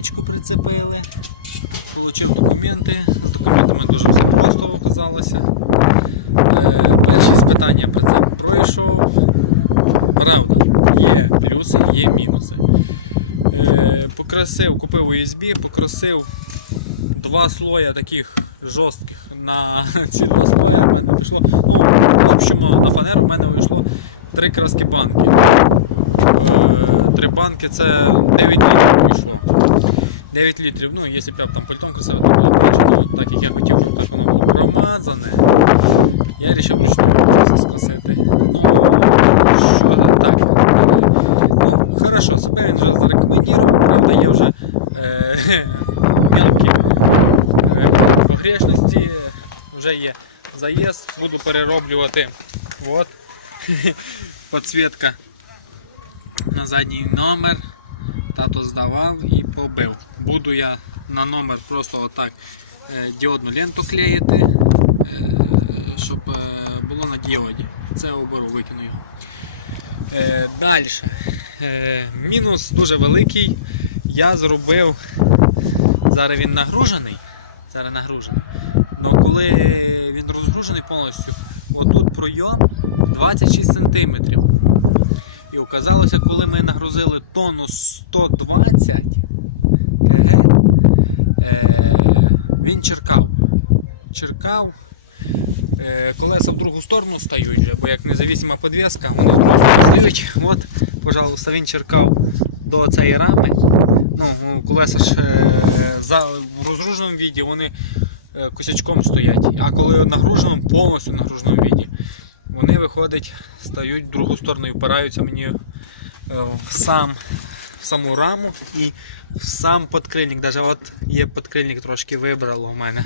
табличку прицепили. Получив документи. З документами дуже все просто оказалося. Е, перші спитання прицеп пройшов. Правда, є плюси, є мінуси. Е, покрасив, купив USB, покрасив два слоя таких жорстких на ці два слоя. В мене вийшло. Ну, общем, на фанеру в мене вийшло три краски банки. Е, Три банки це 9 літрів вийшло. 9 літрів. Ну, якщо б там пультом красив, то було б. Ну, так як я хотів, так воно було промазане. Я вирішив вручну це скосити. Ну, що так. Ну, хорошо, себе він вже зарекомендував, правда, є вже е, мелкі е, погрешності, вже є заїзд, буду перероблювати. От. Подсвітка на задній номер. Тато здавав і побив. Буду я на номер просто отак е, діодну ленту клеїти, е, щоб е, було на діоді. Це оберу, викину його. Далі. Мінус дуже великий. Я зробив. Зараз він нагружений. Зараз нагружений. Ну коли він розгружений повністю, отут пройом 26 см. Оказалося, коли ми нагрузили тонну 120 кг, е, він черкав. Черкав. Е, колеса в другу сторону стають вже, бо як независима подвеска, вони в другу сторону стають. От, пожалуйста, він черкав до цієї рами. Ну, колеса ж е, за, в розгруженому віді вони косячком стоять. А коли нагруженому, повністю нагруженому віді, вони виходять, стають в другу сторону і впираються мені е, в сам в саму раму і в сам подкрильник. Даже от є подкрильник трошки вибрало в мене.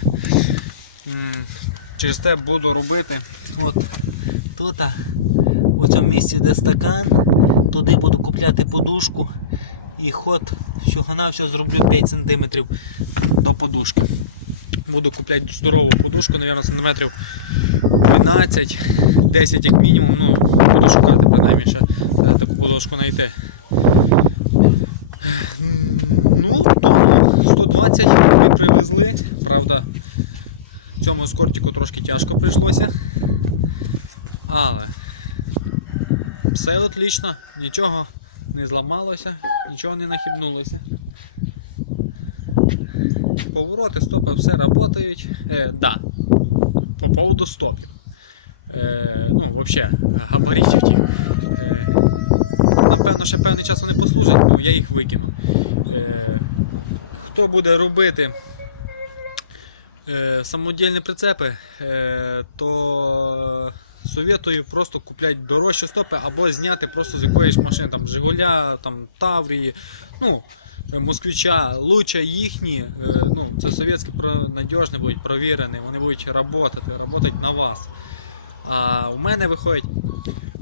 Через те буду робити. От тут, у цьому місці, де стакан, туди буду купляти подушку і ход всього-навсього зроблю 5 см до подушки. Буду купляти здорову подушку, мабуть, сантиметрів 12, 10 як мінімум. Ну, буду шукати принаймні ще е, таку подушку знайти. Ну, тому 120 ми привезли. Правда, цьому ескортику трошки тяжко прийшлося. Але все отлично, нічого не зламалося, нічого не нахибнулося. Повороти, стопи, все працюють. Е, да. По поводу стопів. Е, ну, взагалі, габаритів тих. Е, напевно, ще певний час вони послужать, ну я їх викину. Е, хто буде робити е, самодільні прицепи, е, то советую просто купляти дорожчі стопи або зняти просто з якоїсь машини, там Жигуля, там Таврії, ну, Москвича, лучше їхні, е, ну, це совєтські надіжні будуть провірені, вони будуть працювати, працювати на вас. А у мене виходить,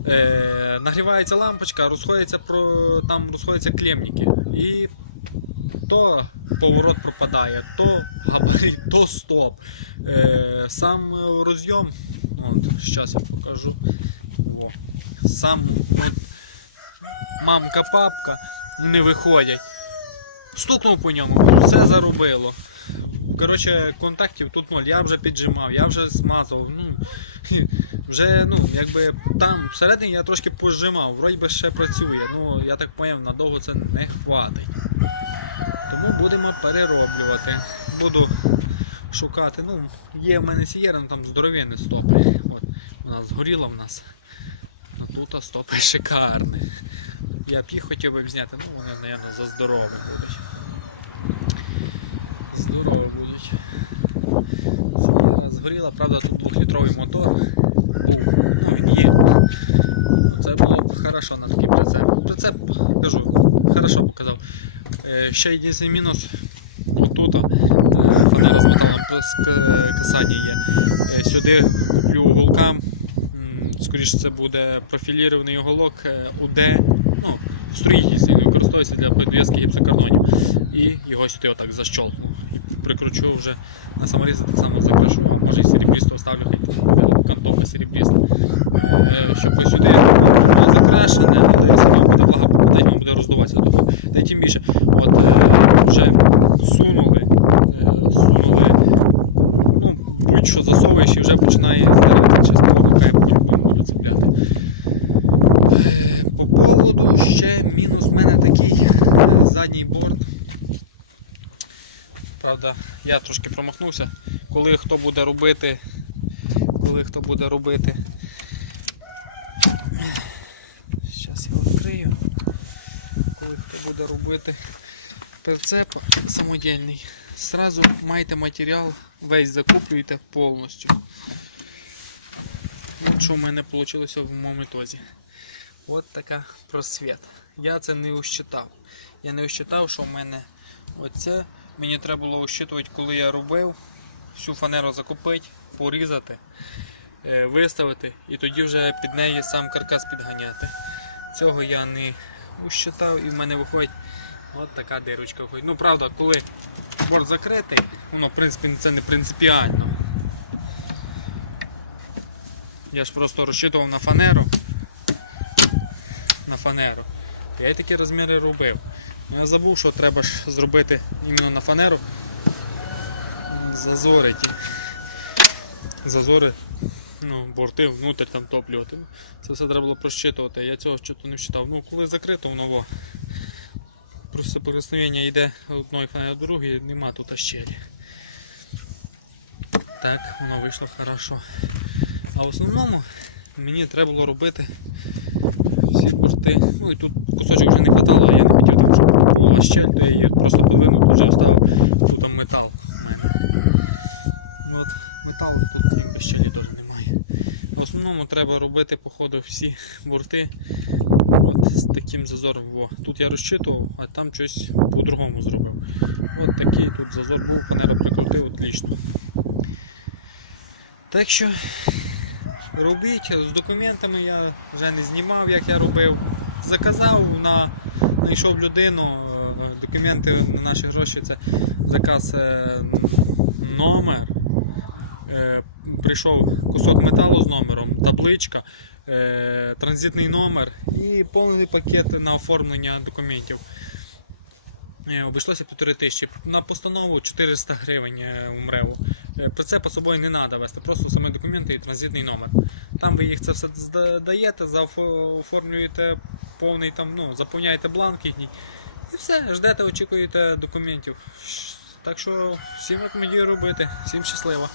е, нагрівається лампочка, розходяться про, там розходяться клемники. І то поворот пропадає, то габарит, то стоп. Е, сам е, розйом, от, зараз я покажу. Сам от, мамка, папка не виходять. Стукнув по ньому, все заробило. Коротше, контактів тут ноль. Я вже піджимав, я вже смазував. Ну, вже, ну, якби там всередині я трошки пожимав, вроді би ще працює. Ну, я так поняв, надовго це не хватить. Тому будемо перероблювати. Буду шукати. Ну, є в мене сієра, ну, там здоровенні стопи. От, вона згоріла в нас. Ну тут стопи шикарні. Я б їх хотів би зняти, ну вони, мабуть, за здорові будуть. Здорово будуть. Сієра згоріла, правда, тут двохлітровий мотор. Ну він є. Це було б хорошо на такий прицеп. Прицеп, кажу, хорошо показав. Е, Ще єдиний мінус. Отут е, фанера з плюс к- касання є. Е, Сюди куплю уголка. Скоріше це буде профілірований уголок е, УД. Ну, в строїтельстві використовується для підв'язки гіпсокартонів. І його сюди отак защолкну прикручу вже на саморізи, так само запишу, може і серебристо оставлю кантовка серебриста, е, щоб ви сюди було закрашене, але якщо вам буде влага попадання, вам буде роздуватися. Та й тим більше, от е, вже сунули, е, сунули, ну, будь-що засовуєш і вже починає здиратися частково. Правда, я трошки промахнувся. Коли хто буде робити, коли хто буде робити. Зараз я відкрию. Коли хто буде робити прицеп самодільний, сразу маєте матеріал, весь закуплюєте повністю. Що в мене вийшло в моєму тозі. От така просвіт. Я це не ущитав. Я не ущитав, що в мене оце. Мені треба було ущитувати, коли я робив, всю фанеру закупити, порізати, е, виставити і тоді вже під неї сам каркас підганяти. Цього я не ущитав і в мене виходить от така дирочка. виходить. Ну правда, коли борт закритий, воно в принципі це не принципіально. Я ж просто розчитував на фанеру. На фанеру. Я і такі розміри робив. Ну, я забув, що треба ж зробити іменно на фанеру. Зазори ті. Зазори, ну, борти, внутрь там топлювати. Це все треба було прощитувати. Я цього щось не вчитав. Ну, коли закрито, воно во. Просто прикосновення йде одної фанери до другої, нема тут щелі. Так, воно вийшло хорошо. А в основному мені треба було робити всі борти. Ну і тут кусочок вже не хватало, а я не хотів щоб була щель, то я її просто половину тут вже оставив, тут там метал. Ну, От, метал тут якби щелі теж немає. В основному треба робити, походу, всі борти от, з таким зазором. Во. Тут я розчитував, а там щось по-другому зробив. От такий тут зазор був, фанера прикрутив, отлично. Так що робіть з документами я вже не знімав, як я робив. Заказав на знайшов людину, е, документи на наші гроші це заказ е, номер. Е, Прийшов кусок металу з номером, табличка, транзитний номер і повний пакет на оформлення документів. Обійшлося півтори тисячі. На постанову 400 гривень у МРЕВу. Е, Прицепа з собою не треба вести, просто саме документи і транзитний номер. Там ви їх це все даєте, заоформлюєте повний там, ну, заповняєте бланк їхній. І все, ждете, очікуєте документів. Так що всім рекомендую робити, всім щасливо.